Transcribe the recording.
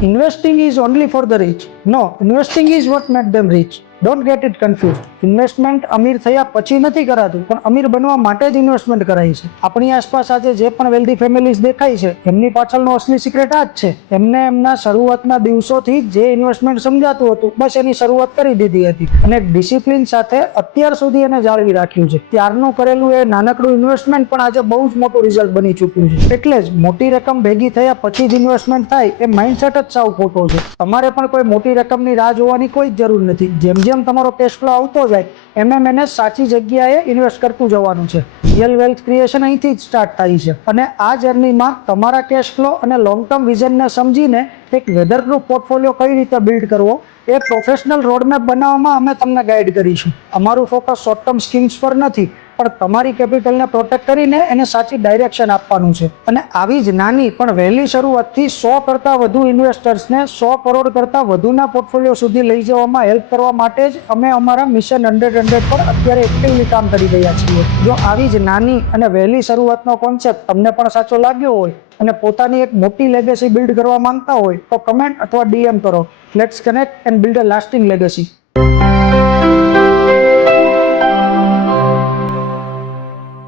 Investing is only for the rich. No, investing is what made them rich. Don't get it confused. Investment અમીર થયા પછી નથી કરાતું, પણ અમીર બનવા માટે જ ઇન્વેસ્ટમેન્ટ કરાય છે. આપણી આસપાસ આજે જે પણ વેલ્ધી ફેમિલીઝ દેખાય છે, એમની પાછળનો અસલી સિક્રેટ આ જ છે. એમને એમના શરૂઆતના દિવસોથી જે ઇન્વેસ્ટમેન્ટ સમજાતું હતું, બસ એની શરૂઆત કરી દીધી હતી અને ડિસિપ્લિન સાથે અત્યાર સુધી એને જાળવી રાખ્યું છે. ત્યારનું કરેલું એ નાનકડું ઇન્વેસ્ટમેન્ટ પણ આજે બહુ જ મોટું રિઝલ્ટ બની ચૂક્યું છે. એટલે જ મોટી રકમ ભેગી થયા પછી જ ઇન્વેસ્ટમેન્ટ થાય એ માઇન્ડસેટ જ સાવ ખોટો છે. તમારે પણ કોઈ મોટી રકમની રાહ જોવાની કોઈ જ જરૂર નથી. જેમ તમારો કેશ ફ્લો આવતો જાય એમ એને સાચી જગ્યાએ ઇન્વેસ્ટ કરતું જવાનું છે. રિયલ વેલ્થ ક્રિએશન અહીંથી જ સ્ટાર્ટ થાય છે. અને આ જર્નીમાં તમારા કેશ ફ્લો અને લોંગ ટર્મ વિઝનને સમજીને એક વેધરપ્રૂફ પોર્ટફોલિયો કઈ રીતે બિલ્ડ કરવો એ પ્રોફેશનલ રોડમેપ બનાવવામાં અમે તમને ગાઈડ કરીશું. અમારું ફોકસ શોર્ટ ટર્મ સ્કીમ્સ પર નથી, પણ તમારી કેપિટલને પ્રોટેક્ટ કરીને એને સાચી ડાયરેક્શન આપવાનું છે. અને આવી જ નાની પણ વહેલી શરૂઆતથી 100 કરતાં વધુ ઇન્વેસ્ટર્સને 100 કરોડ કરતાં વધુના પોર્ટફોલિયો સુધી લઈ જવામાં હેલ્પ કરવા માટે જ અમે અમારા મિશન 100 પર અત્યારે એક્ટિવલી કામ કરી રહ્યા છીએ. જો આવી જ નાની અને વહેલી શરૂઆતનો કોન્સેપ્ટ તમને પણ સાચો લાગ્યો હોય અને પોતાની એક મોટી લેગેસી બિલ્ડ કરવા માંગતા હોય તો કમેન્ટ અથવા DM કરો. Let's connect and build a lasting legacy.